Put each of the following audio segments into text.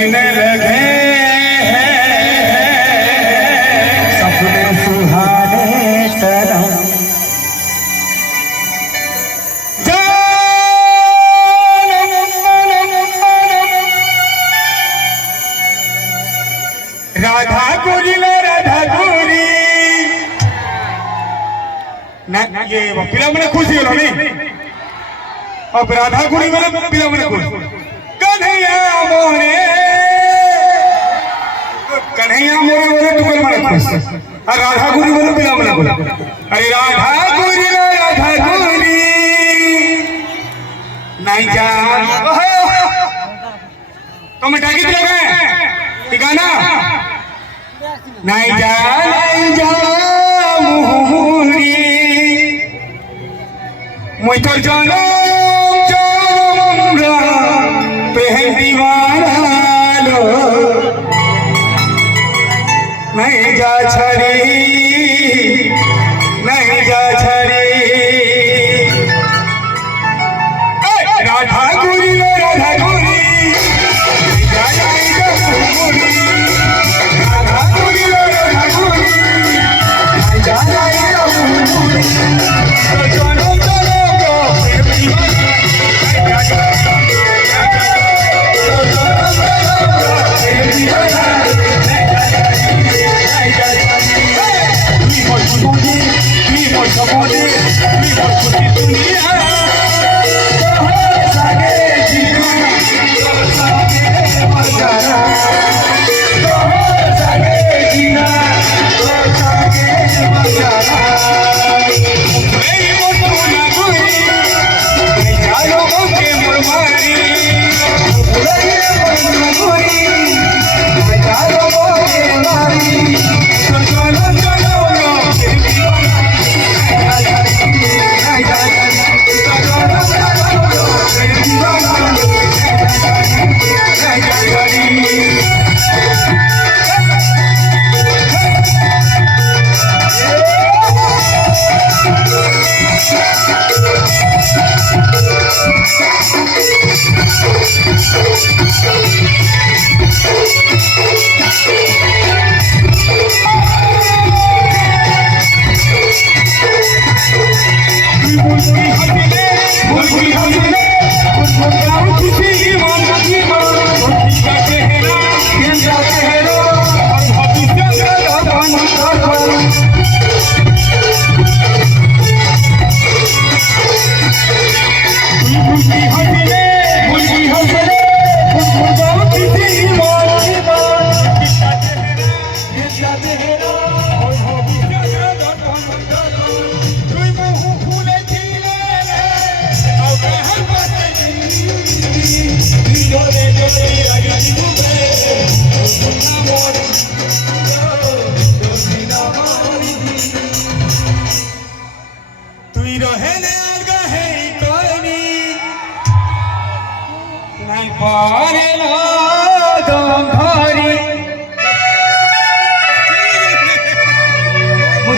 लगने लगे सपने सुहाने सनम राधा गोरी ना ये पिला मैंने खुश ही हो नहीं अब राधा गोरी मैंने पिला मैंने खुश कन्हैया मोरे बोले तू कर मैंने खुश और राधा गोरी बोले पिला मैंने खुश अरे राधा गोरी नहीं जान तो मैं टाकी दिया गए ठिकाना नहीं जा मुहुरी मुझको जनम पहन दीवाना लो नहीं जा छड़ी राधा गोरी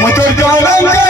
मुझको